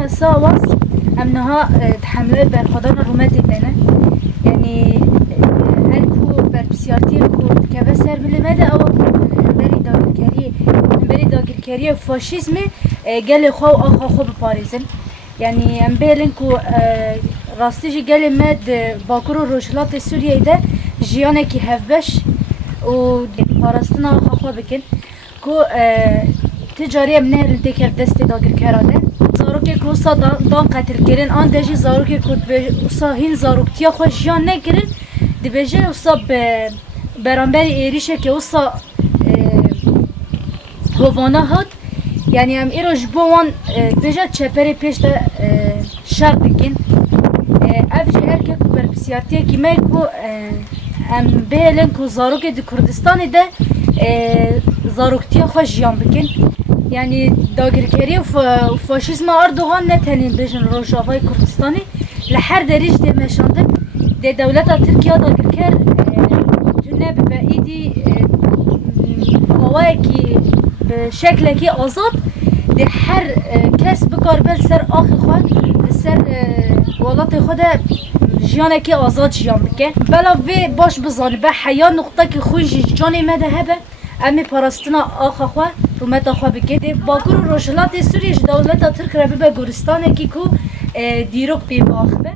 مسا واس امنها تحمل برخدان رومات دنا يعني هلكو بربسيارتي كو كبسر من مدى او امبری داگیرکاری فاشیسم گل خو آخا خو بپاریزن یعنی امبرین کو راستیجی گل مد باکور و روشلات سوریه ده جیانه کی هفبش و پاراستنا آخا خو بکن کو تجاری امنه دکر دست داگیرکارانه زاروکی کو سا دان قتل کرن آن دجی زاروکی کو سا هین زاروکتیا خو جیان نگرن دبیجه سا برانبری ایریشه که سا هوانا هات یعنی هم ایروش بوان بجا چپری پیش ده شرط بکن افجی هر که برپسیارتیه که می کو هم بهلن کو زاروک دی کردستانی ده زاروکتیا خوش جیان بکن یعنی داگیرکاری و فاشیسم اردوغان نتنین بجن روشاوای کردستانی لحر دریج ده مشانده ده دولت ترکیه داگیرکر تونه ببعیدی هوایی که شکلی که آزاد ده هر کس بکار بل سر آخی خود سر ولات خود جیانه که آزاد جیان بکه بلا وی باش بزانه به حیا نقطه که خوش جانی مده هبه امی پاراستنا آخا خود رومتا خود بکه ده باکور و روشلات سوریش دولت ترک ربی به گورستانه که کو دیروک بی باخته